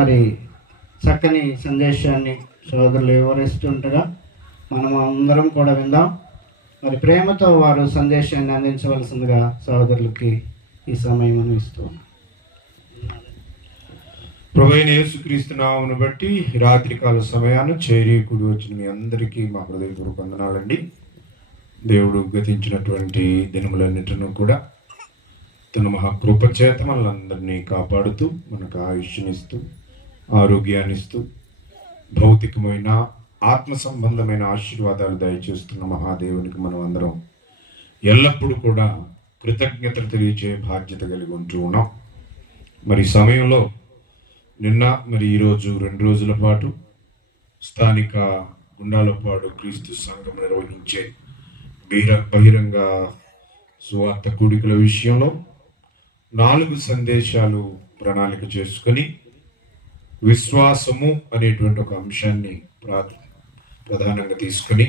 మరి చక్కని సందేశాన్ని సోదరులు వివరిస్తుండగా మనం అందరం కూడా విందాం. మరి ప్రేమతో వారు సందేశాన్ని అందించవలసిందిగా సోదరులకి ఈ సమయం మనం ఇస్తూ ఉన్నాం. ప్రభువైన యేసుక్రీస్తు నామమును బట్టి రాత్రికాల సమయాన్ని చేరి కూడి వచ్చిన మీ అందరికీ మా హృదయపూర్వక వందనాలండి. దేవుడు గతించినటువంటి దినములన్నిటినూ కూడా తన మహాకృప చేత మనలందరినీ కాపాడుతూ మనకు ఆయుష్నిస్తూ ఆరోగ్యాన్నిస్తూ భౌతికమైన ఆత్మ సంబంధమైన ఆశీర్వాదాలు దయచేస్తున్న మహాదేవునికి మనం అందరం ఎల్లప్పుడూ కూడా కృతజ్ఞతలు తెలియజే బాధ్యత కలిగి ఉంటూ ఉన్నాం. మరి సమయంలో నిన్న మరి ఈరోజు 2 రోజుల పాటు స్థానిక గుండాలపాడు క్రీస్తు సంఘం నిర్వహించే బహిరంగ సువార్త కూడికల విషయంలో 4 సందేశాలు ప్రణాళిక చేసుకొని విశ్వాసము అనేటువంటి ఒక అంశాన్ని ప్రధానంగా తీసుకొని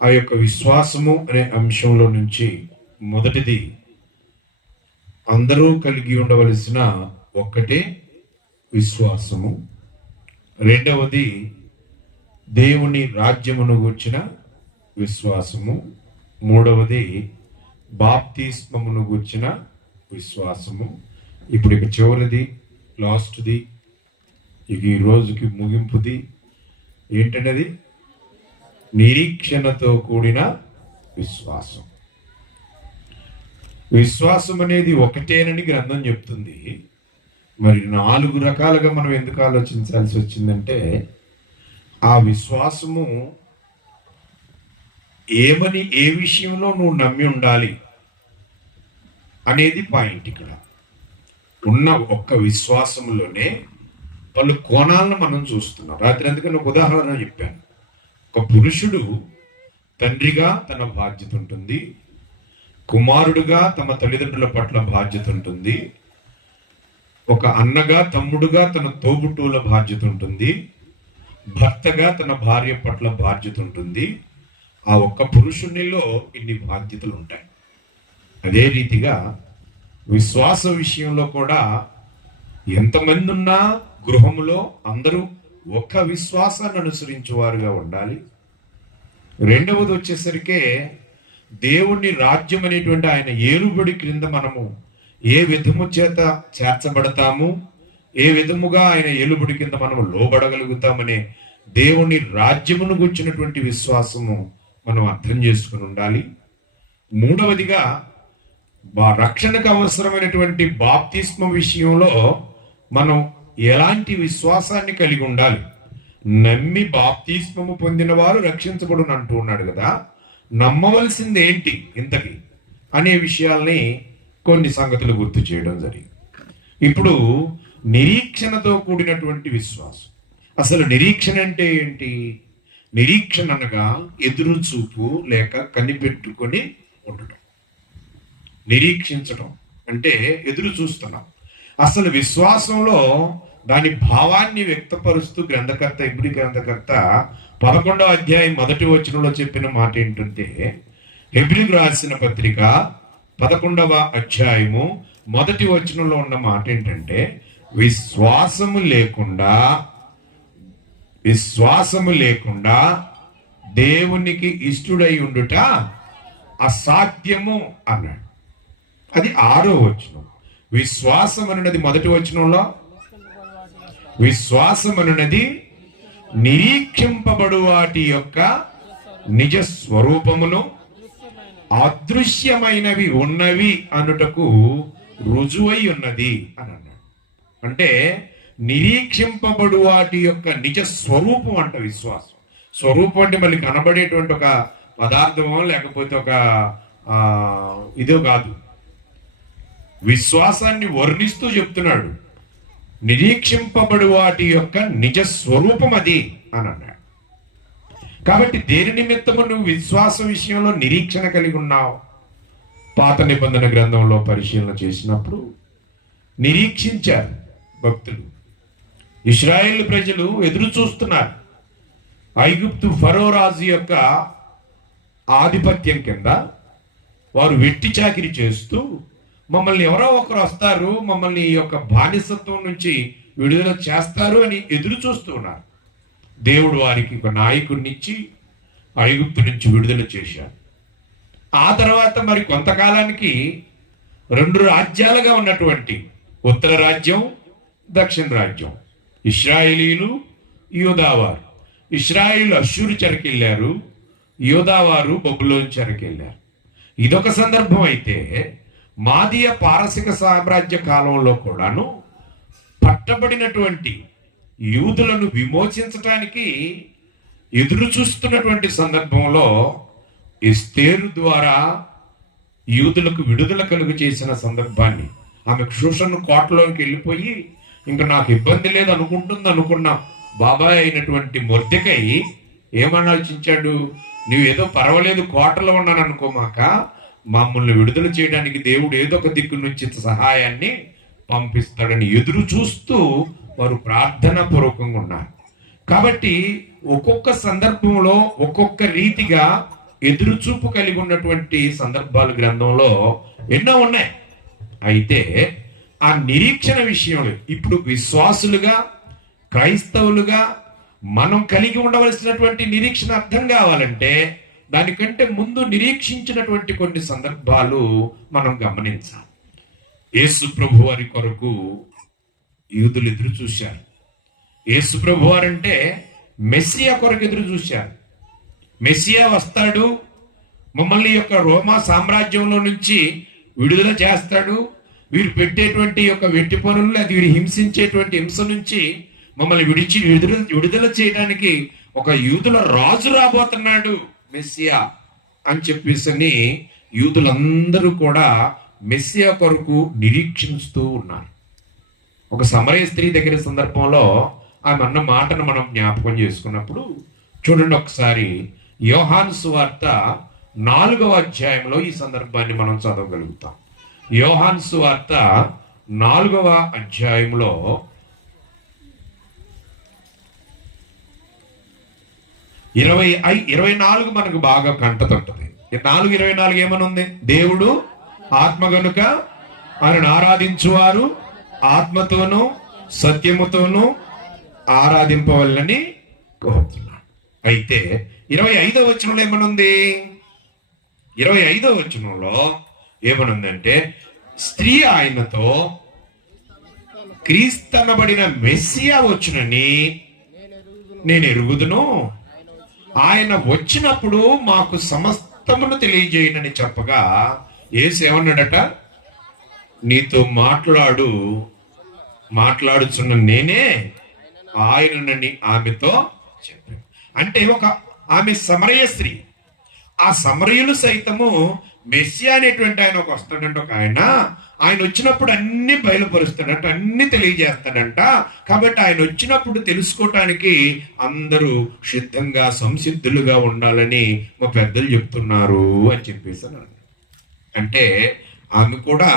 ఆ యొక్క విశ్వాసము అనే అంశంలో నుంచి మొదటిది అందరూ కలిగి ఉండవలసిన ఒక్కటే విశ్వాసము, రెండవది దేవుని రాజ్యమును గూర్చిన విశ్వాసము, మూడవది బాప్తిస్మమును గూర్చిన విశ్వాసము. ఇప్పుడు ఇక చివరిది లాస్ట్ది ఇక ఈ రోజుకి ముగింపుది ఏంటనేది నిరీక్షణతో కూడిన విశ్వాసం. విశ్వాసం అనేది ఒకటేనని గ్రంథం చెప్తుంది. మరి 4 రకాలుగా మనం ఎందుకు ఆలోచించాల్సి వచ్చిందంటే ఆ విశ్వాసము ఏమని ఏ విషయంలో నువ్వు నమ్మి ఉండాలి అనేది పాయింట్. ఇక్కడ ఉన్న ఒక్క విశ్వాసంలోనే పలు కోణాలను మనం చూస్తున్నాం. రాత్రి అందుకని ఒక ఉదాహరణ చెప్పాను. ఒక పురుషుడు తండ్రిగా తన బాధ్యత ఉంటుంది, కుమారుడుగా తమ తల్లిదండ్రుల పట్ల బాధ్యత ఉంటుంది, ఒక అన్నగా తమ్ముడుగా తన తోబుట్టువుల బాధ్యత ఉంటుంది, భర్తగా తన భార్య పట్ల బాధ్యత ఉంటుంది. ఆ ఒక్క పురుషునిలో ఇన్ని బాధ్యతలు ఉంటాయి. అదే రీతిగా విశ్వాస విషయంలో కూడా ఎంతమంది ఉన్నా గృహములో అందరూ ఒక్క విశ్వాసాన్ని అనుసరించేవారుగా ఉండాలి. రెండవది వచ్చేసరికి దేవుని రాజ్యం అనేటువంటి ఆయన ఏలుబడి క్రింద మనము ఏ విధము చేత చేర్చబడతాము, ఏ విధముగా ఆయన ఏలుబడి కింద మనము లోబడగలుగుతామనే దేవుని రాజ్యమును గుర్చినటువంటి విశ్వాసము మనం అర్థం చేసుకుని ఉండాలి. మూడవదిగా రక్షణకు అవసరమైనటువంటి బాప్తిస్మ విషయంలో మనం ఎలాంటి విశ్వాసాన్ని కలిగి ఉండాలి. నమ్మి బాప్తిస్మము పొందిన వారు రక్షించబడును అంటూ ఉన్నాడు కదా. నమ్మవలసింది ఏంటి ఇంతకి అనే విషయాల్ని కొన్ని సంగతులు గుర్తు చేయడం జరిగింది. ఇప్పుడు నిరీక్షణతో కూడినటువంటి విశ్వాసం. అసలు నిరీక్షణ అంటే ఏంటి? నిరీక్షణ అనగా ఎదురు చూపు లేక కనిపెట్టుకొని ఉండటం. నిరీక్షించడం అంటే ఎదురు చూస్తున్నాం. అసలు విశ్వాసంలో దాని భావాన్ని వ్యక్తపరుస్తూ గ్రంథకర్త ఇబ్రీ గ్రంథకర్త 11వ అధ్యాయం 1వ వచనంలో చెప్పిన మాట ఏంటంటే, హెబ్రీయులకు రాసిన పత్రిక 11వ అధ్యాయము 1వ వచనంలో ఉన్న మాట ఏంటంటే, విశ్వాసము లేకుండా దేవునికి ఇష్టుడై ఉండుట అసాధ్యము అన్నాడు. అది 6వ వచనం. విశ్వాసం అనున్నది 1వ వచనంలో, విశ్వాసం అనున్నది నిరీక్షింపబడు వాటి యొక్క నిజ స్వరూపమును అదృశ్యమైనవి ఉన్నవి అనుటకు రుజువై ఉన్నది అని అన్నాడు. అంటే నిరీక్షింపబడు వాటి యొక్క నిజ స్వరూపం అంట విశ్వాసం. స్వరూపం అంటే మళ్ళీ కనబడేటువంటి ఒక పదార్థమో లేకపోతే ఒక ఇదో కాదు. విశ్వాసాన్ని వర్ణిస్తూ చెప్తున్నాడు. నిరీక్షింపబడు వాటి యొక్క నిజ స్వరూపం అది అని అన్నాడు. కాబట్టి దేని నిమిత్తము నువ్వు విశ్వాస విషయంలో నిరీక్షణ కలిగి ఉన్నావు? పాత నిబంధన గ్రంథంలో పరిశీలన చేసినప్పుడు నిరీక్షించారు భక్తులు. ఇశ్రాయేలు ప్రజలు ఎదురు చూస్తున్నారు. ఐగుప్తు ఫరో రాజు యొక్క ఆధిపత్యం కింద వారు వెట్టి చాకిరి చేస్తూ మమ్మల్ని ఎవరో ఒకరు వస్తారు, మమ్మల్ని ఈ యొక్క బానిసత్వం నుంచి విడుదల చేస్తారు అని ఎదురు చూస్తూ ఉన్నారు. దేవుడు వారికి ఒక నాయకుడినిచ్చి ఐగుప్తు నుంచి విడుదల చేశాడు. ఆ తర్వాత మరి కొంతకాలానికి 2 రాజ్యాలుగా ఉన్నటువంటి ఉత్తర రాజ్యం, దక్షిణ రాజ్యం, ఇశ్రాయేలీలు, యూదావారు. ఇశ్రాయేలు అష్షూరు చెరకెళ్ళారు, యూదావారు బబులోను చెరకెళ్ళారు. ఇదొక సందర్భం అయితే మాదీయ పారసిక సామ్రాజ్య కాలంలో కూడాను పట్టబడినటువంటి యూదులను విమోచించటానికి ఎదురు చూస్తున్నటువంటి సందర్భంలో ఎస్తేరు ద్వారా యూదులకు విడుదల కలుగు చేసిన సందర్భాన్ని, ఆమె షూషను కోటలోకి వెళ్ళిపోయి ఇంకా నాకు ఇబ్బంది లేదు అనుకున్న బాబాయ్ అయినటువంటి మొర్దెకై ఏమని ఆలోచించాడు, నువ్వేదో పర్వాలేదు కోటలో ఉన్నాను అనుకోమాక, మమ్మల్ని విడుదల చేయడానికి దేవుడు ఏదో ఒక దిక్కు నుంచి సహాయాన్ని పంపిస్తాడని ఎదురు చూస్తూ వారు ప్రార్థనా పూర్వకంగా ఉన్నారు. కాబట్టి ఒక్కొక్క సందర్భంలో ఒక్కొక్క రీతిగా ఎదురు చూపు కలిగి ఉన్నటువంటి సందర్భాలు గ్రంథంలో ఎన్నో ఉన్నాయి. అయితే ఆ నిరీక్షణ విషయంలో ఇప్పుడు విశ్వాసులుగా, క్రైస్తవులుగా మనం కలిగి ఉండవలసినటువంటి నిరీక్షణ అర్థం కావాలంటే దానికంటే ముందు నిరీక్షించినటువంటి కొన్ని సందర్భాలు మనం గమనించాలి. యేసు ప్రభు వారి కొరకు యూదులు ఎదురు చూశారు. యేసు ప్రభు వారంటే మెస్సియా కొరకు ఎదురు చూశారు. మెస్సియా వస్తాడు, మమ్మల్ని యొక్క రోమా సామ్రాజ్యంలో నుంచి విడుదల చేస్తాడు, వీరు పెట్టేటువంటి యొక్క వెట్టి పనులు, అది వీరు హింసించేటువంటి హింస నుంచి మమ్మల్ని విడుదల చేయడానికి ఒక యూదుల రాజు రాబోతున్నాడు మెస్సియా అని చెప్పేసి యూదులందరూ కూడా మెస్సియా కొరకు నిరీక్షిస్తూ ఉన్నారు. ఒక సమరయ స్త్రీ దగ్గర సందర్భంలో ఆమె అన్న మాటను మనం జ్ఞాపకం చేసుకున్నప్పుడు చూడండి ఒకసారి, యోహాను సువార్త 4వ అధ్యాయంలో ఈ సందర్భాన్ని మనం చదవగలుగుతాం. యోహాను సువార్త 4వ అధ్యాయంలో 24 మనకు బాగా కంటతొంటది. 4:24 ఏమనుంది? దేవుడు ఆత్మ గనుక ఆయనను ఆరాధించువారు ఆత్మతోనూ సత్యముతోనూ ఆరాధింపవల్లని కోరుతున్నాడు. అయితే 25వ వచనంలో ఏమనుంది? 25వ వచనంలో ఏమనుందంటే, స్త్రీ ఆయనతో క్రీస్తనబడిన మెస్సియా వచ్చునని నేను ఎరుగుదును, ఆయన వచ్చినప్పుడు మాకు సమస్తమును తెలియజేయనని చెప్పగా యేసు ఏమన్నాడట? నీతో మాట్లాడుచున్న నేనే ఆయనని ఆమెతో చెప్పాను. అంటే ఆమె సమరయ స్త్రీ. ఆ సమరయులు సైతము మెస్సియా అనేటువంటి ఆయన వస్తాడంట. ఒక ఆయన వచ్చినప్పుడు అన్ని బయలుపరుస్తాడంట, అన్ని తెలియజేస్తాడంట. కాబట్టి ఆయన వచ్చినప్పుడు తెలుసుకోవటానికి అందరూ సిద్ధంగా సంసిద్ధులుగా ఉండాలని మా పెద్దలు చెప్తున్నారు అని చెప్పేసి అంటే ఆమె కూడా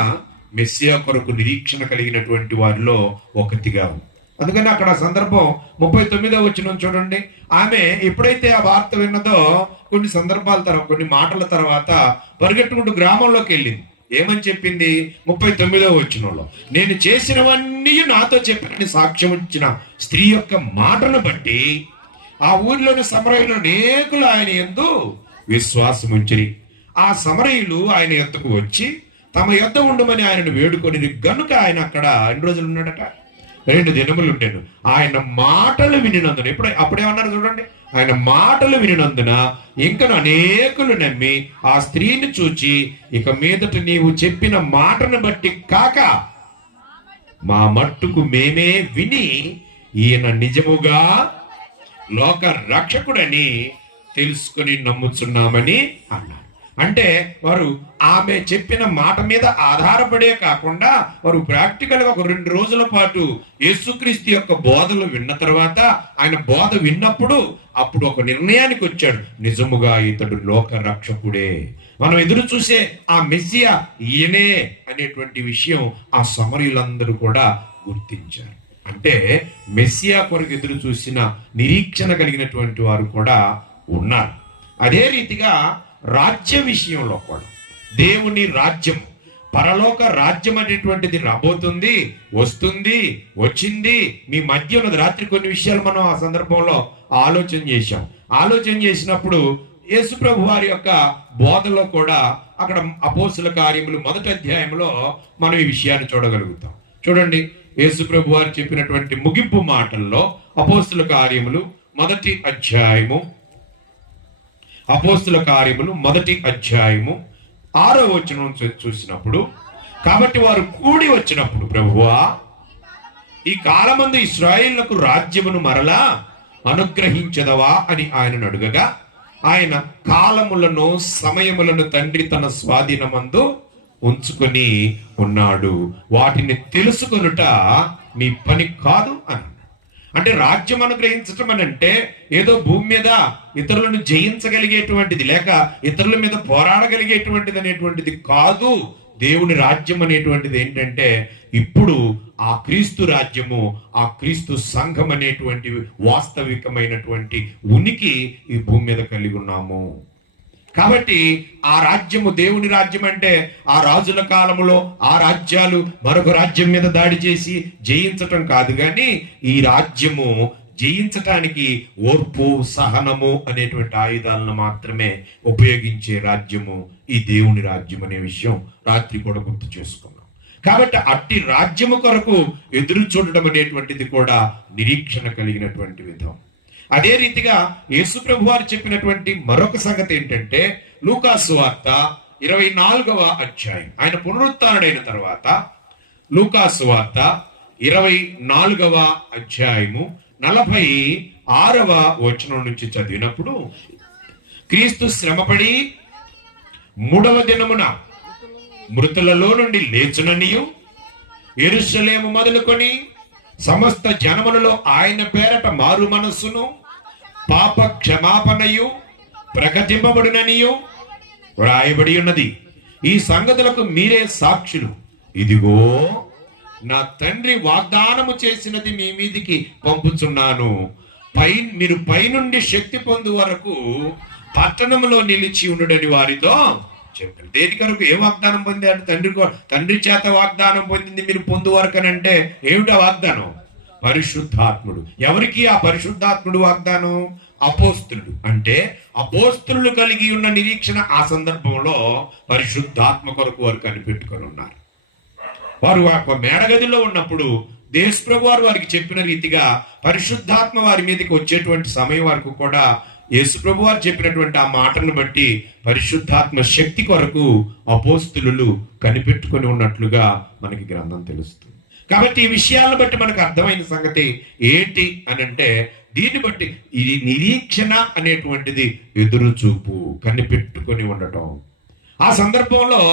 మెస్సియా కొరకు నిరీక్షణ కలిగినటువంటి వారిలో ఒకటిగా ఉంది. అందుకని అక్కడ సందర్భం 39వ వచనం చూడండి. ఆమె ఎప్పుడైతే ఆ వార్త విన్నదో కొన్ని సందర్భాల తర్వాత, కొన్ని మాటల తర్వాత పరిగెట్టుకుంటూ గ్రామంలోకి వెళ్ళింది. ఏమని చెప్పింది? 39వ వచనంలో, నేను చేసినవన్నీ నాతో చెప్పినని సాక్ష్యం ఇచ్చిన స్త్రీ యొక్క మాటను బట్టి ఆ ఊరిలోని సమరయులు అనేకులు ఆయన యందు విశ్వాసం ఉంచిరి. ఆ సమరయులు ఆయన యొద్దకు వచ్చి తమ యొద్ద ఉండమని ఆయనను వేడుకొని గనుక ఆయన అక్కడ ఎన్ని రోజులు ఉన్నాడట? 2 దినములు ఉండేను. ఆయన మాటలు వినినందున, అప్పుడేమన్నారు చూడండి, ఆయన మాటలు వినినందున ఇంకను అనేకులు నమ్మి ఆ స్త్రీని చూచి, ఇక మీదట నీవు చెప్పిన మాటను బట్టి కాక మా మట్టుకు మేమే విని ఈయన నిజముగా లోక రక్షకుడని తెలుసుకుని నమ్ముచున్నామని అన్నారు. అంటే వారు ఆమె చెప్పిన మాట మీద ఆధారపడే కాకుండా వారు ప్రాక్టికల్ గా ఒక 2 రోజుల పాటు యేసుక్రీస్తు యొక్క బోధలు విన్న తర్వాత, ఆయన బోధ విన్నప్పుడు అప్పుడు ఒక నిర్ణయానికి వచ్చాడు, నిజముగా ఇతడు లోక రక్షకుడే, మనం ఎదురు చూసే ఆ మెస్సియా ఈయనే అనేటువంటి విషయం ఆ సమరయులందరూ కూడా గుర్తించారు. అంటే మెస్సియా కొరకు ఎదురు చూసిన నిరీక్షణ కలిగినటువంటి వారు కూడా ఉన్నారు. అదే రీతిగా రాజ్య విషయంలో కూడా దేవుని రాజ్యం, పరలోక రాజ్యం అనేటువంటిది రాబోతుంది, వస్తుంది, వచ్చింది, మీ మధ్య ఉన్నది. రాత్రి కొన్ని విషయాలు మనం ఆ సందర్భంలో ఆలోచన చేసినప్పుడు యేసుప్రభు వారి యొక్క బోధలో కూడా అక్కడ అపోస్తుల కార్యములు 1వ అధ్యాయంలో మనం ఈ విషయాన్ని చూడగలుగుతాం. చూడండి, యేసుప్రభు వారు చెప్పినటువంటి ముగింపు మాటల్లో అపోస్తుల కార్యములు 1వ అధ్యాయము 6వ వచనం చూసినప్పుడు, కాబట్టి వారు కూడి వచ్చినప్పుడు, ప్రభువా ఈ కాలమందు ఇశ్రాయేలుకు రాజ్యమును మరలా అనుగ్రహించదవా అని ఆయనను అడుగగా, ఆయన కాలములను సమయములను తండ్రి తన స్వాధీనమందు ఉంచుకొని ఉన్నాడు, వాటిని తెలుసుకొనుట మీ పని కాదు అని. అంటే రాజ్యం అనుగ్రహించటం అని అంటే ఏదో భూమి మీద ఇతరులను జయించగలిగేటువంటిది, లేక ఇతరుల మీద పోరాడగలిగేటువంటిది అనేటువంటిది కాదు. దేవుని రాజ్యం అనేటువంటిది ఏంటంటే ఇప్పుడు ఆ క్రీస్తు రాజ్యము, ఆ క్రీస్తు సంఘం అనేటువంటి వాస్తవికమైనటువంటి ఉనికి ఈ భూమి మీద కలిగి ఉన్నాము. కాబట్టి ఆ రాజ్యము, దేవుని రాజ్యం అంటే ఆ రాజుల కాలములో ఆ రాజ్యాలు మరొక రాజ్యం మీద దాడి చేసి జయించటం కాదు, కానీ ఈ రాజ్యము జయించటానికి ఓర్పు, సహనము అనేటువంటి ఆయుధాలను మాత్రమే ఉపయోగించే రాజ్యము ఈ దేవుని రాజ్యం అనే విషయం రాత్రి కూడా గుర్తు చేసుకున్నాం. కాబట్టి అట్టి రాజ్యము కొరకు ఎదురు చూడటం అనేటువంటిది కూడా నిరీక్షణ కలిగినటువంటి విధం. అదే రీతిగా యేసుప్రభు వారు చెప్పినటువంటి మరొక సంగతి ఏంటంటే, లూకా సువార్త 24వ అధ్యాయం, ఆయన పునరుత్థానుడైన తర్వాత లూకా సువార్త 24వ అధ్యాయము 46వ వచనం నుంచి చదివినప్పుడు, క్రీస్తు శ్రమపడి 3వ దినమున మృతులలో నుండి లేచుననియు, యెరూషలేము మొదలుకొని సమస్త జనములలో ఆయన పేరట మారు మనస్సును పాప క్షమాపణయు ప్రకటింపబడుననియు వ్రాయబడి ఉన్నది. ఈ సంగతులకు మీరే సాక్షులు. ఇదిగో నా తండ్రి వాగ్దానము చేసినది మీ మీదికి పంపుచున్నాను. మీరు పైనుండి శక్తి పొందు వరకు పట్టణంలో నిలిచి ఉండుడని వారితో చెప్పారు. దేని కొరకు ఏ వాగ్దానం పొందారు? తండ్రి చేత వాగ్దానం పొందింది మీరు పొందు వరకు అని అంటే ఏమిటా వాగ్దానం? పరిశుద్ధాత్ముడు. ఎవరికి ఆ పరిశుద్ధాత్ముడు వాగ్దానం? అపోస్తులు. అంటే అపోస్తులు కలిగి ఉన్న నిరీక్షణ ఆ సందర్భంలో పరిశుద్ధాత్మ కొరకు వారు కనిపెట్టుకొని ఉన్నారు. వారు మేడగదిలో ఉన్నప్పుడు దేశప్రభు వారికి చెప్పిన రీతిగా పరిశుద్ధాత్మ వారి మీదకి వచ్చేటువంటి సమయం వరకు కూడా యేసుప్రభు వారు చెప్పినటువంటి ఆ మాటను బట్టి పరిశుద్ధాత్మ శక్తి కొరకు అపోస్తులు కనిపెట్టుకొని ఉన్నట్లుగా మనకి గ్రంథం తెలుస్తుంది. కాబట్టి ఈ విషయాలను బట్టి మనకు అర్థమైన సంగతి ఏంటి అని అంటే, దీన్ని బట్టి ఇది నిరీక్షణ అనేటువంటిది ఎదురు చూపు, కనిపెట్టుకొని ఉండటం. ఆ సందర్భంలో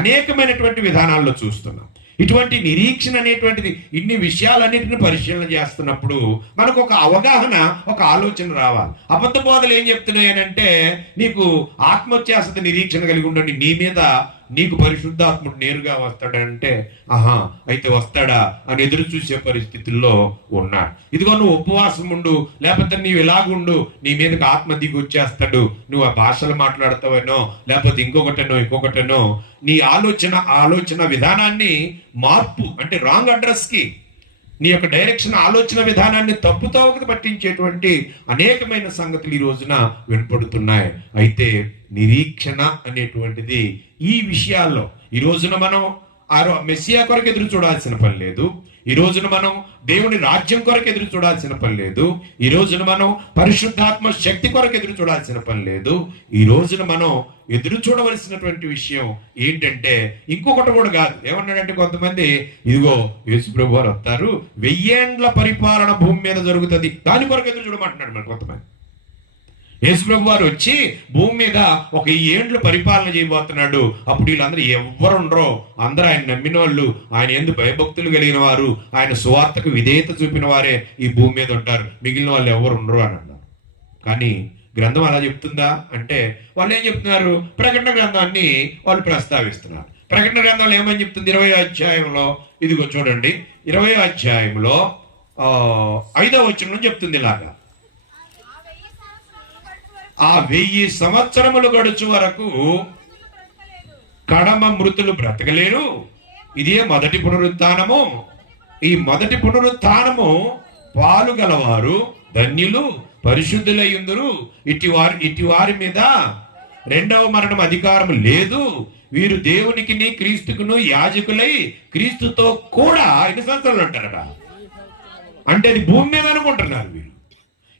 అనేకమైనటువంటి విధానాల్లో చూస్తున్నాం. ఇటువంటి నిరీక్షణ అనేటువంటిది ఇన్ని విషయాలన్నిటిని పరిశీలన చేస్తున్నప్పుడు మనకు ఒక అవగాహన, ఒక ఆలోచన రావాలి. అబద్ధ బోధలు ఏం చెప్తున్నాయనంటే, నీకు ఆత్మ వచ్చేస్తుంది, నిరీక్షణ కలిగి ఉండండి, నీ మీద నీకు పరిశుద్ధాత్ముడు నేరుగా వస్తాడంటే, ఆహా అయితే వస్తాడా అని ఎదురు చూసే పరిస్థితుల్లో ఉన్నాడు. ఇదిగో నువ్వు ఉపవాసం ఉండు, లేకపోతే నీవు ఇలాగుండు, నీ మీదకి ఆత్మ దిగి వచ్చేస్తాడు, నువ్వు ఆ భాషలు మాట్లాడతావనో లేకపోతే ఇంకొకటనో నీ ఆలోచన విధానాన్ని మార్పు, అంటే రాంగ్ అడ్రస్ కి నీ యొక్క డైరెక్షన్, ఆలోచన విధానాన్ని తప్పుతోవకు పట్టించేటువంటి అనేకమైన సంగతులు ఈ రోజున వినపడుతున్నాయి. అయితే నిరీక్షణ అనేటువంటిది ఈ విషయాల్లో ఈ రోజున మనం మెస్సియా కొరకు ఎదురు చూడాల్సిన పని లేదు. ఈ రోజున మనం దేవుని రాజ్యం కొరకు ఎదురు చూడాల్సిన పని లేదు. ఈ రోజున మనం పరిశుద్ధాత్మ శక్తి కొరకు ఎదురు చూడాల్సిన పని లేదు. ఈ రోజున మనం ఎదురు చూడవలసినటువంటి విషయం ఏంటంటే, ఇంకొకటి కూడా కాదు. ఏమన్నాడంటే కొంతమంది, ఇదిగో యేసుప్రభు వారు వస్తారు, 1000 ఏండ్ల పరిపాలన భూమి మీద జరుగుతుంది, దాని కొరకు ఎదురు చూడమంటున్నాడు మరి కొంతమంది. యేసుప్రభు వారు వచ్చి భూమి మీద ఒక 1000 ఏండ్లు పరిపాలన చేయబోతున్నాడు. అప్పుడు వీళ్ళందరూ ఎవరు ఉండరో, అందరూ ఆయన నమ్మిన వాళ్ళు, ఆయన యందు భయభక్తులు కలిగిన వారు, ఆయన సువార్తకు విధేయత చూపిన వారే ఈ భూమి మీద ఉంటారు, మిగిలిన వాళ్ళు ఎవరు ఉండరు అని అన్నారు. కానీ గ్రంథం అలా చెప్తుందా అంటే, వాళ్ళు ఏం చెప్తున్నారు? ప్రకటన గ్రంథాన్ని వాళ్ళు ప్రస్తావిస్తున్నారు. ప్రకటన గ్రంథంలో ఏమని చెప్తుంది? 20వ అధ్యాయంలో, ఇదిగో చూడండి, 20వ అధ్యాయంలో 5వ వచనం చెప్తుంది ఇలాగా, ఆ 1000 సంవత్సరములు గడుచు వరకు కడమ మృతులు బ్రతకలేరు. ఇదే మొదటి పునరుత్థానము. ఈ మొదటి పునరుత్థానము పాలు గలవారు ధన్యులు, పరిశుద్ధులయ్యుందురు. ఇటి వారి మీద రెండవ మరణం అధికారం లేదు. వీరు దేవునికిని క్రీస్తుకును యాజకులై క్రీస్తుతో కూడా ఎన్ని సంవత్సరాలు ఉంటారట అంటే అది భూమి మీద అనుకుంటున్నారు వీరు.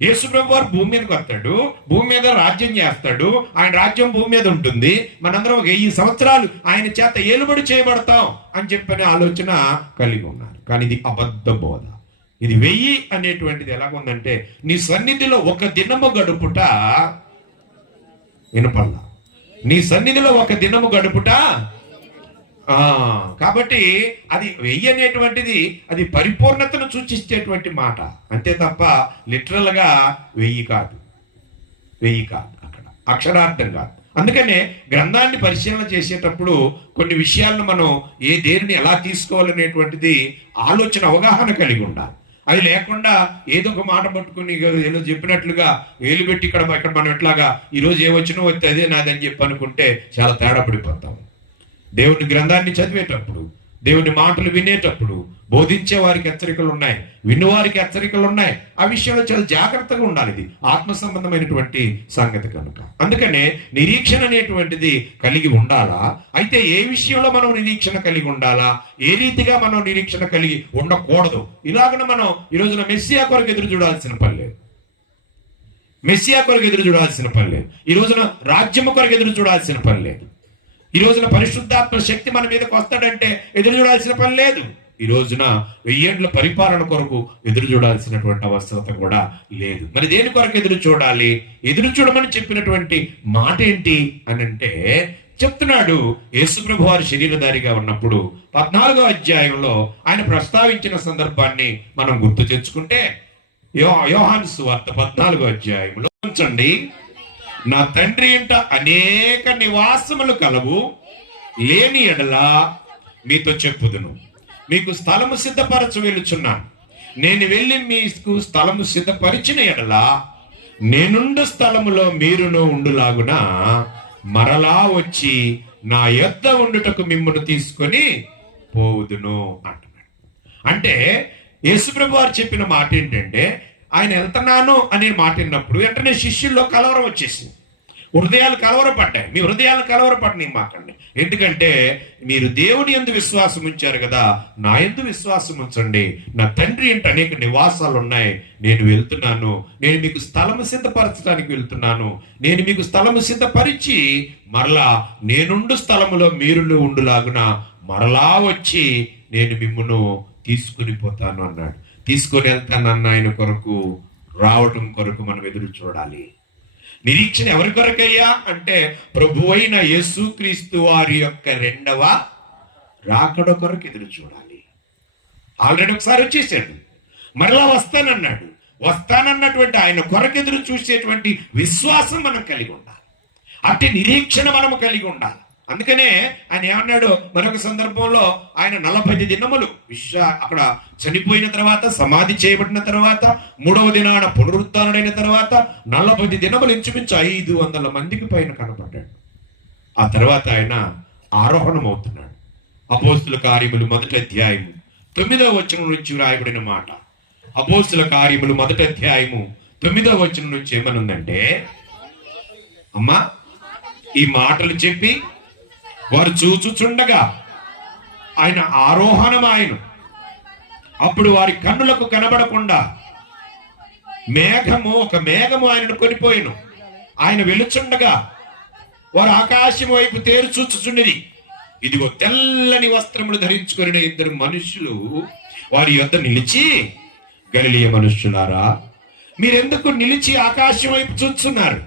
యేసు ప్రభు వారు భూమి మీదకి వస్తాడు, భూమి మీద రాజ్యం చేస్తాడు, ఆయన రాజ్యం భూమి మీద ఉంటుంది, మనందరం 1000 సంవత్సరాలు ఆయన చేత ఏలుబడి చేయబడతాం అని చెప్పిన ఆలోచన కలిగి ఉన్నారు. కానీ ఇది అబద్ధ బోధ. ఇది 1000 అనేటువంటిది ఎలాగుందంటే నీ సన్నిధిలో ఒక దినము గడుపుట వినపల్లా, నీ సన్నిధిలో ఒక దినము గడుపుట. కాబట్టి అది 1000 అనేటువంటిది అది పరిపూర్ణతను సూచిస్తేటువంటి మాట అంతే తప్ప లిటరల్ గా 1000 కాదు, 1000 కాదు, అక్కడ అక్షరార్థం కాదు. అందుకనే గ్రంథాన్ని పరిశీలన చేసేటప్పుడు కొన్ని విషయాలను మనం దేనిని ఎలా తీసుకోవాలనేటువంటిది ఆలోచన అవగాహన కలిగి ఉండాలి. అది లేకుండా ఏదో ఒక మాట పట్టుకుని ఏదో చెప్పినట్లుగా వేలు పెట్టి ఇక్కడ మనం ఎట్లాగా ఈరోజు ఏమొచ్చినో వస్తే అదే నాదని చెప్పి అనుకుంటే చాలా తేడా పడిపోతాం. దేవుని గ్రంథాన్ని చదివేటప్పుడు, దేవుని మాటలు వినేటప్పుడు బోధించే వారికి హెచ్చరికలు ఉన్నాయి, విన్నవారికి హెచ్చరికలు ఉన్నాయి. ఆ విషయంలో చాలా జాగ్రత్తగా ఉండాలి. ఇది ఆత్మ సంబంధమైనటువంటి సంగతి కనుక అందుకనే నిరీక్షణ అనేటువంటిది కలిగి ఉండాలా. అయితే ఏ విషయంలో మనం నిరీక్షణ కలిగి ఉండాలా, ఏ రీతిగా మనం నిరీక్షణ కలిగి ఉండకూడదు. ఇలాగన మనం ఈ రోజున మెస్సియా కొరకు ఎదురు చూడాల్సిన పని లేదు, మెస్సియా కొరకు ఎదురు చూడాల్సిన పని లేదు. ఈ రోజున రాజ్యము కొరకు ఎదురు చూడాల్సిన పని లేదు. ఈ రోజున పరిశుద్ధాత్మ శక్తి మన మీదకి వస్తాడంటే ఎదురు చూడాల్సిన పని లేదు. ఈ రోజున 1000 ఏండ్ల పరిపాలన కొరకు ఎదురు చూడాల్సినటువంటి అవసరత కూడా లేదు. మరి దేని కొరకు ఎదురు చూడాలి? ఎదురు చూడమని చెప్పినటువంటి మాట ఏంటి అని అంటే చెప్తున్నాడు. యేసుప్రభు వారు శరీరధారిగా ఉన్నప్పుడు 14వ అధ్యాయంలో ఆయన ప్రస్తావించిన సందర్భాన్ని మనం గుర్తు తెచ్చుకుంటే యోహాను సువార్త 14వ అధ్యాయంలో ఉంచండి. నా తండ్రి ఇంట అనేక నివాసములు కలవు, లేని ఎడల మీతో చెప్పుదును. మీకు స్థలము సిద్ధపరచ వెలుచున్నాను. నేను వెళ్ళి మీకు స్థలము సిద్ధపరిచిన ఎడల నేనుండు స్థలములో మీరును ఉండులాగున మరలా వచ్చి నా యొద్ద ఉండుటకు మిమ్మును తీసుకొని పోవుదును అంటున్నాడు. అంటే యేసుప్రభు వారు చెప్పిన మాట ఏంటంటే ఆయన వెళ్తున్నాను అనే మాట విన్నప్పుడు వెంటనే శిష్యుల్లో కలవరం వచ్చేసింది, హృదయాలు కలవరపడ్డాయి. మీ హృదయాలు కలవరపడినాయి మాకండి. ఎందుకంటే మీరు దేవుని యందు విశ్వాసం ఉంచారు కదా, నా యందు విశ్వాసం ఉంచండి. నా తండ్రి ఇంట అనేక నివాసాలు ఉన్నాయి, నేను వెళ్తున్నాను, నేను మీకు స్థలము సిద్ధపరచడానికి వెళ్తున్నాను. నేను మీకు స్థలము సిద్ధపరిచి మరలా నేనుండు స్థలములో మీరు ఉండులాగున మరలా వచ్చి నేను మిమ్మును తీసుకుని పోతాను అన్నాడు. తీసుకొని వెళ్తానన్న ఆయన కొరకు రావటం కొరకు మనం ఎదురు చూడాలి. నిరీక్షణ ఎవరి కొరకయ్యా అంటే ప్రభువైన యేసుక్రీస్తు వారి యొక్క 2వ రాకడ కొరకు ఎదురు చూడాలి. ఆల్రెడీ ఒకసారి వచ్చేసాడు, మరలా వస్తానన్నాడు. వస్తానన్నటువంటి ఆయన కొరకు ఎదురు చూసేటువంటి విశ్వాసం మనం కలిగి ఉండాలి, అట్టి నిరీక్షణ మనము కలిగి ఉండాలి. అందుకనే ఆయన ఏమన్నాడు మరొక సందర్భంలో, ఆయన 40 దినములు అక్కడ చనిపోయిన తర్వాత, సమాధి చేయబడిన తర్వాత, 3వ దినాన పునరుత్థానుడైన తర్వాత 40 దినములు ఇంచుమించు 500 మందికి పైన కనపడ్డాడు. ఆ తర్వాత ఆయన ఆరోహణం అవుతున్నాడు. అపోస్తుల కార్యములు 1వ అధ్యాయము 9వ వచనం నుంచి రాయబడిన మాట. అపోస్తుల కార్యములు 1వ అధ్యాయము 9వ వచనం నుంచి ఏమనుందంటే, అమ్మా ఈ మాటలు చెప్పి వారు చూచుచుండగా ఆయన ఆరోహణమాయను. అప్పుడు వారి కన్నులకు కనబడకుండా ఒక మేఘము ఆయనను కొనిపోయాను. ఆయన వెలుచుండగా వారు ఆకాశం వైపు తేరు చూచుచుండిరి. ఇదిగో తెల్లని వస్త్రములు ధరించుకుని 2 మనుషులు వారి యొద్ద నిలిచి, గలిలయ మనుష్యులారా, మీరెందుకు నిలిచి ఆకాశం వైపు చూస్తున్నారు?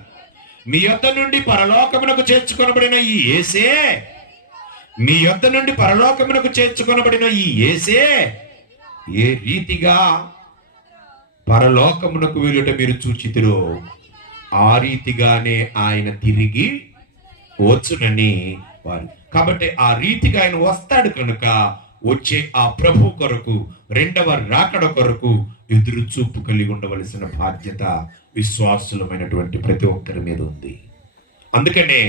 మీ యొద్ద నుండి పరలోకమునకు చేర్చుకొనబడిన ఈ యేసే, మీ యొద్ద నుండి పరలోకమునకు చేర్చుకొనబడిన ఈ యేసే ఏ రీతిగా పరలోకమునకు వెళ్ళుట మీరు చూచితిరో, ఆ రీతిగానే ఆయన తిరిగి వచ్చునని వారు. కాబట్టి ఆ రీతిగా ఆయన వస్తాడు కనుక వచ్చే ఆ ప్రభు కొరకు, 2వ రాకడ కొరకు ఎదురు చూపు కలిగి ఉండవలసిన బాధ్యత విశ్వాసులమైనటువంటి ప్రతి ఒక్కరి మీద ఉంది. అందుకనే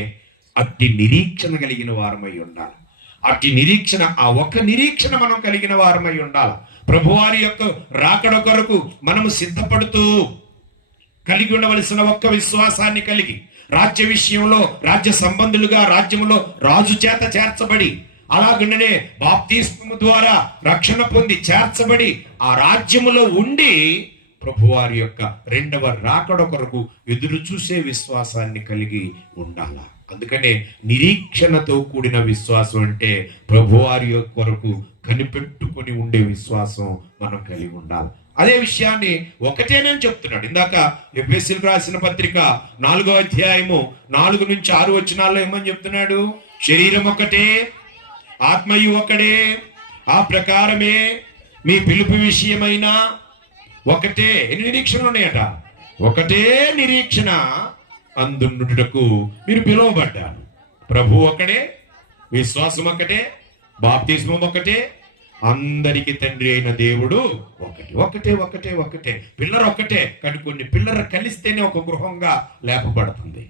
అట్టి నిరీక్షణ కలిగిన వారమై ఉండాలి. అట్టి నిరీక్షణ, ఆ ఒక్క నిరీక్షణ మనం కలిగిన వారమై ఉండాలి. ప్రభువారి యొక్క రాకడ కొరకు మనము సిద్ధపడుతూ కలిగి ఉండవలసిన ఒక్క విశ్వాసాన్ని కలిగి, రాజ్య విషయంలో రాజ్య సంబంధులుగా రాజ్యములో రాజు చేత చేర్చబడి, అలాగనే బాప్తిస్మము ద్వారా రక్షణ పొంది చేర్చబడి ఆ రాజ్యములో ఉండి ప్రభువారి యొక్క రెండవ రాకడ కొరకు ఎదురు చూసే విశ్వాసాన్ని కలిగి ఉండాల. అందుకనే నిరీక్షణతో కూడిన విశ్వాసం అంటే ప్రభువారి కొరకు కనిపెట్టుకొని ఉండే విశ్వాసం మనం కలిగి ఉండాలి. అదే విషయాన్ని ఒకటేనని చెప్తున్నాడు. ఇందాక ఎఫెసీయులకు రాసిన పత్రిక 4వ అధ్యాయము 4 నుంచి 6 వచనాల్లో ఏమని చెప్తున్నాడు? శరీరం ఒకటే, ఆత్మయు ఒకడే, ఆ ప్రకారమే మీ పిలుపు విషయమైన ఒకటే. ఎన్ని నిరీక్షణలు ఉన్నాయట? ఒకటే నిరీక్షణ అందుండుటకు మీరు పిలువబడ్డారు. ప్రభు ఒకటే, విశ్వాసం ఒకటే, బాప్తిస్మం ఒకటే, అందరికి తండ్రి అయిన దేవుడు ఒకటే. ఒకటే ఒకటే ఒకటే పిల్లర్ ఒకటే. కానీ కొన్ని పిల్లర్ కలిస్తేనే ఒక గృహంగా లేపబడుతుంది.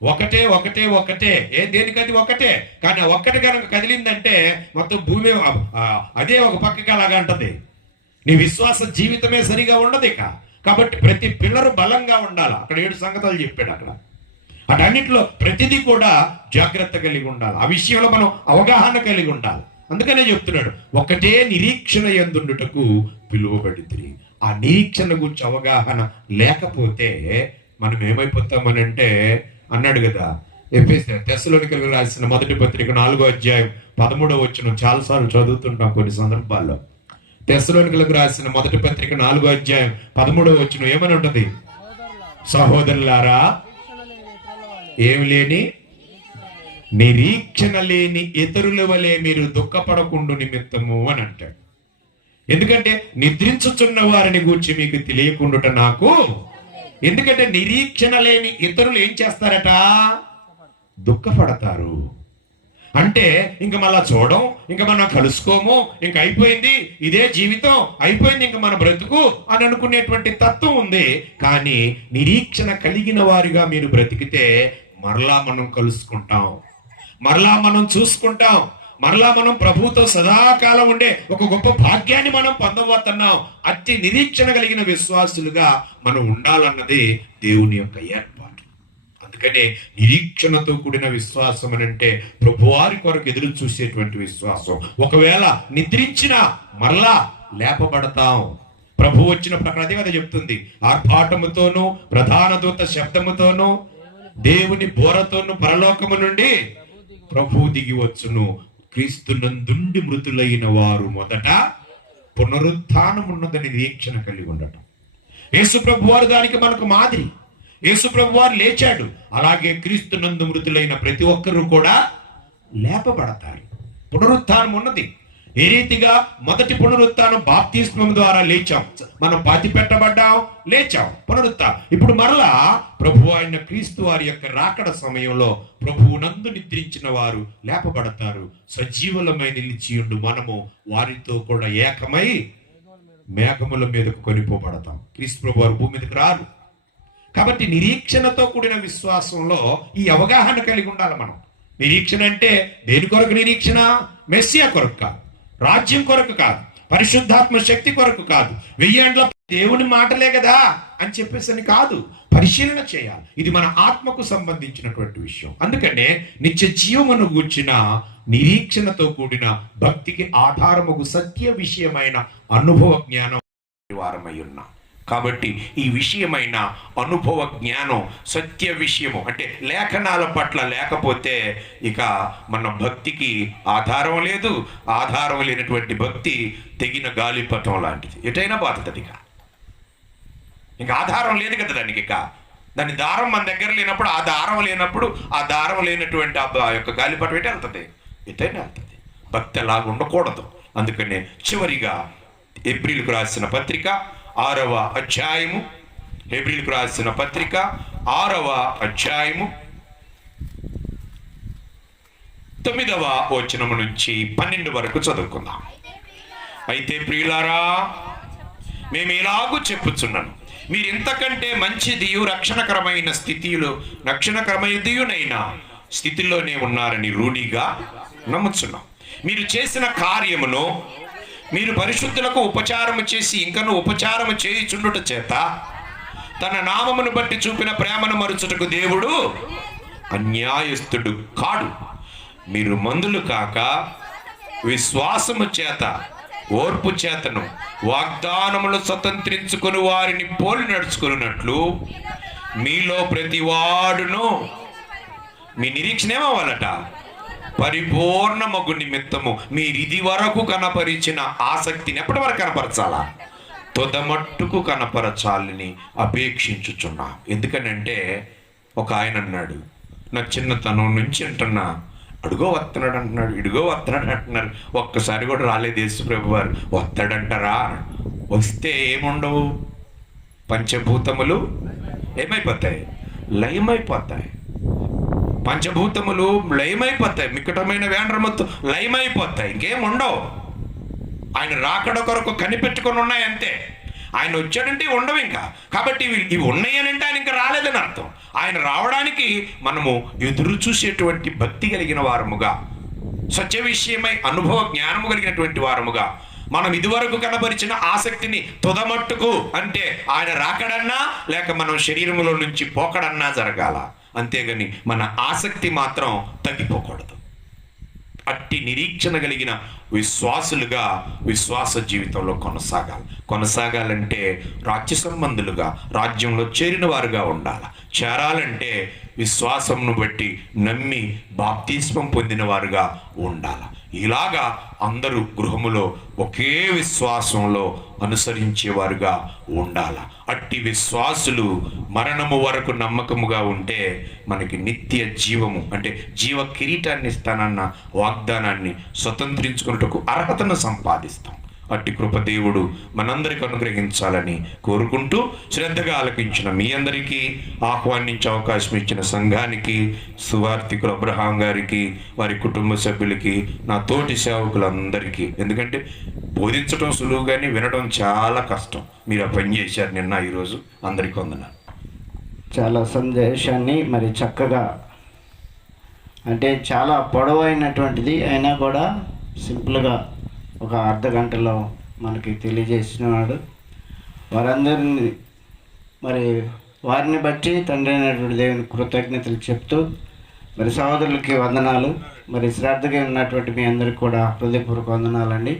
ఒకటే ఒకటే ఒకటే, దేనికది ఒకటే. కానీ ఒక్కటి కనుక కదిలిందంటే మొత్తం భూమి అదే ఒక పక్కకి అలాగా అంటది. నీ విశ్వాస జీవితమే సరిగా ఉండదు ఇక. కాబట్టి ప్రతి పిల్లరు బలంగా ఉండాలి. అక్కడ 7 సంగతులు చెప్పాడు. అక్కడ అటన్నిటిలో ప్రతిదీ కూడా జాగ్రత్త కలిగి ఉండాలి. ఆ విషయంలో మనం అవగాహన కలిగి ఉండాలి. అందుకనే చెప్తున్నాడు, ఒకటే నిరీక్షణ యందుండుటకు పిలువబడితిరి. ఆ నిరీక్షణ గురించి అవగాహన లేకపోతే మనం ఏమైపోతామనంటే, అన్నాడు కదా తెస్సలోనికీయులకు రాసిన మొదటి పత్రిక 4వ అధ్యాయం 13వ వచనం చాలాసార్లు చదువుతుంటాం కొన్ని సందర్భాల్లో. తెస్సలోనికీయులకు రాసిన మొదటి పత్రిక 4వ అధ్యాయం 13వ వచనం ఏమని ఉంటది? సహోదరులారా, ఏమి లేని నిరీక్షణ లేని ఇతరుల వలె మీరు దుఃఖపడకుండా నిమిత్తము అని అంటాడు. ఎందుకంటే నిద్రించుచున్న వారిని గూర్చి మీకు తెలియకుండుట నాకు. ఎందుకంటే నిరీక్షణ లేని ఇతరులు ఏం చేస్తారట? దుఃఖపడతారు. అంటే ఇంక మళ్ళా చూడం, ఇంక మనం కలుసుకోము, ఇంక అయిపోయింది, ఇదే జీవితం అయిపోయింది, ఇంక మన బ్రతుకు అని అనుకునేటువంటి తత్వం ఉంది. కానీ నిరీక్షణ కలిగిన వారిగా మీరు బ్రతికితే మరలా మనం కలుసుకుంటాం, మరలా మనం చూసుకుంటాం, మరలా మనం ప్రభువుతో సదాకాలం ఉండే ఒక గొప్ప భాగ్యాన్ని మనం పొందబోతున్నాం. అతి నిరీక్షణ కలిగిన విశ్వాసులుగా మనం ఉండాలన్నది దేవుని యొక్క ఏర్పాటు. అందుకనే నిరీక్షణతో కూడిన విశ్వాసం అని అంటే ప్రభువారి కొరకు ఎదురు చూసేటువంటి విశ్వాసం. ఒకవేళ నిద్రించినా మరలా లేపబడతాం. ప్రభు వచ్చినప్పుడు అక్కడ అదే కదా చెప్తుంది, ఆర్భాటముతోనూ ప్రధాన దూత శబ్దముతోనూ దేవుని బోరతోనూ పరలోకము నుండి ప్రభు దిగి వచ్చును. క్రీస్తునందుండి మృతులైన వారు మొదట పునరుత్థానం ఉన్నదని నిరీక్షణ కలిగి ఉండటం. యేసు ప్రభు వారు దానికి మనకు మాదిరి. యేసు ప్రభు వారు లేచాడు, అలాగే క్రీస్తునందు మృతులైన ప్రతి ఒక్కరూ కూడా లేపబడతారు. పునరుత్థానం ఉన్నది. ఏ రీతిగా మొదటి పునరుత్థానం బాప్తిస్మం ద్వారా లేచాం, మనం పాతి పెట్టబడ్డాం, లేచాం, పునరుత్థానం. ఇప్పుడు మరలా ప్రభు అయిన క్రీస్తు వారి యొక్క రాకడ సమయంలో ప్రభువునందు నిద్రించిన వారు లేపబడతారు. సజీవులమై నిలిచియుండు మనము వారితో కూడా ఏకమై మేఘముల మీదకు కొనిపోబడతాం. క్రీస్తు ప్రభు వారు భూమి మీదకి రారు. కాబట్టి నిరీక్షణతో కూడిన విశ్వాసంలో ఈ అవగాహన కలిగి ఉండాలి మనం. నిరీక్షణ అంటే దేని కొరకు నిరీక్షణ? మెస్సియా కొరకు కాదు, రాజ్యం కొరకు కాదు, పరిశుద్ధాత్మ శక్తి కొరకు కాదు, 1000 ఏండ్ల దేవుని మాటలే కదా అని చెప్పేసి కాదు. పరిశీలన చేయాలి. ఇది మన ఆత్మకు సంబంధించినటువంటి విషయం. అందుకనే నిత్య జీవమును గూర్చిన నిరీక్షణతో కూడిన భక్తికి ఆధారముకు సత్య విషయమైన అనుభవ జ్ఞానం వారమై ఉన్నాం. కాబట్టి ఈ విషయమైన అనుభవ జ్ఞానం, సత్య విషయము అంటే లేఖనాల పట్ల లేకపోతే ఇక మన భక్తికి ఆధారం లేదు. ఆధారం లేనటువంటి భక్తి తెగిన గాలిపటం లాంటిది, ఎటైనా బాధది. ఇంకా ఆధారం లేదు కదా దానికి. ఇక దాని దారం మన దగ్గర లేనప్పుడు, ఆ దారం లేనప్పుడు, ఆ దారం లేనటువంటి ఆ యొక్క గాలిపటం ఎటు వెళ్తుంది? ఎటైనా వెళ్తుంది. భక్తి అలాగ ఉండకూడదు. అందుకనే చివరిగా హెబ్రీయులకు రాసిన పత్రిక 6వ అధ్యాయము, హెబ్రీయులకు రాసిన పత్రిక 6వ అధ్యాయము 9వ వచనము నుంచి 12 వరకు చదువుకుందాం. అయితే ప్రియులారా, మేము ఇలాగూ చెప్పుచున్నాను, మీరు ఇంతకంటే మంచిదియు రక్షణకరమైన స్థితిలో రక్షణకరమైనదియునైనా స్థితిలోనే ఉన్నారని రూఢిగా నమ్ముచున్నాం. మీరు చేసిన కార్యమును మీరు పరిశుద్ధులకు ఉపచారము చేసి ఇంకను ఉపచారము చేయుచుండుట చేత తన నామమును బట్టి చూపిన ప్రేమను మరుచుటకు దేవుడు అన్యాయస్తుడు కాడు. మీరు మందులు కాక విశ్వాసము చేత ఓర్పు చేతను వాగ్దానములు స్వతంత్రించుకుని వారిని పోలి నడుచుకున్నట్లు మీలో ప్రతి వాడును మీ నిరీక్షణ ఏమవ్వాలట? పరిపూర్ణ మగు నిమిత్తము మీరు ఇది వరకు కనపరిచిన ఆసక్తిని ఎప్పటి వరకు కనపరచాలా? తొదమట్టుకు కనపరచాలని అపేక్షించుచున్నా. ఎందుకనంటే ఒక ఆయన అన్నాడు, నా చిన్నతనం నుంచి అంటున్నా, అడుగో వస్తున్నాడు అంటున్నాడు, ఇడుగో వస్తున్నాడు అంటున్నారు, ఒక్కసారి కూడా రాలేదు యేసు ప్రభు వారు. వస్తాడంటారా? వస్తే ఏముండవు, పంచభూతములు ఏమైపోతాయి? లయమైపోతాయి. పంచభూతములు లయమైపోతాయి, మిక్కటమైన వేండ్రమత్తు లయమైపోతాయి, ఇంకేముండవు. ఆయన రాకడ కొరకు కనిపెట్టుకొని ఉన్నాయి అంతే. ఆయన వచ్చాడంటే ఉండవు ఇంకా. కాబట్టి ఇవి ఉన్నాయి అని అంటే ఆయన ఇంకా రాలేదని అర్థం. ఆయన రావడానికి మనము ఎదురు చూసేటువంటి భక్తి కలిగిన వారముగా, సత్య విషయమై అనుభవ జ్ఞానము కలిగినటువంటి వారముగా, మనం ఇదివరకు కనపరిచిన ఆసక్తిని తుదమట్టుకు, అంటే ఆయన రాకడన్నా లేక మనం శరీరములో నుంచి పోకడన్నా జరగాల. అంతేగాని మన ఆసక్తి మాత్రం తగ్గిపోకూడదు. అట్టి నిరీక్షణ కలిగిన విశ్వాసులుగా విశ్వాస జీవితంలో కొనసాగాలంటే రాజ్య సంబంధులుగా, రాజ్యంలో చేరిన వారుగా ఉండాలి. చేరాలంటే విశ్వాసంను బట్టి నమ్మి బాప్తిస్మం పొందిన వారుగా ఉండాలి. ఇలాగా అందరూ గృహములో ఒకే విశ్వాసంలో అనుసరించేవారుగా ఉండాలి. అట్టి విశ్వాసులు మరణము వరకు నమ్మకముగా ఉంటే మనకి నిత్య జీవము, అంటే జీవ కిరీటాన్ని ఇస్తానన్న వాగ్దానాన్ని స్వతంత్రించుకున్నట్టుకు అర్హతను సంపాదిస్తాం. అట్టి కృపదేవుడు మనందరికి అనుగ్రహించాలని కోరుకుంటూ, శ్రద్ధగా ఆలకించిన మీ అందరికీ, ఆహ్వానించే అవకాశం ఇచ్చిన సంఘానికి, సువార్థికులు అబ్రహాం గారికి, వారి కుటుంబ సభ్యులకి, నా తోటి సేవకులందరికీ, ఎందుకంటే బోధించడం సులువు కానీ వినడం చాలా కష్టం, మీరు ఆ పని చేశారు నిన్న ఈరోజు. అందరికీ వందనాలు. చాలా సందేశాన్ని మరి చక్కగా, అంటే చాలా పొడవైనటువంటిది అయినా కూడా సింపుల్గా ఒక అర్ధ గంటలో మనకి తెలియజేసినాడు. వారందరినీ మరి వారిని బట్టి తండ్రి అయినటువంటి దేవుని కృతజ్ఞతలు చెప్తూ, మరి సహోదరులకి వందనాలు. మరి శ్రద్ధగా ఉన్నటువంటి మీ అందరికీ కూడా హృదయపూర్వక వందనాలండి.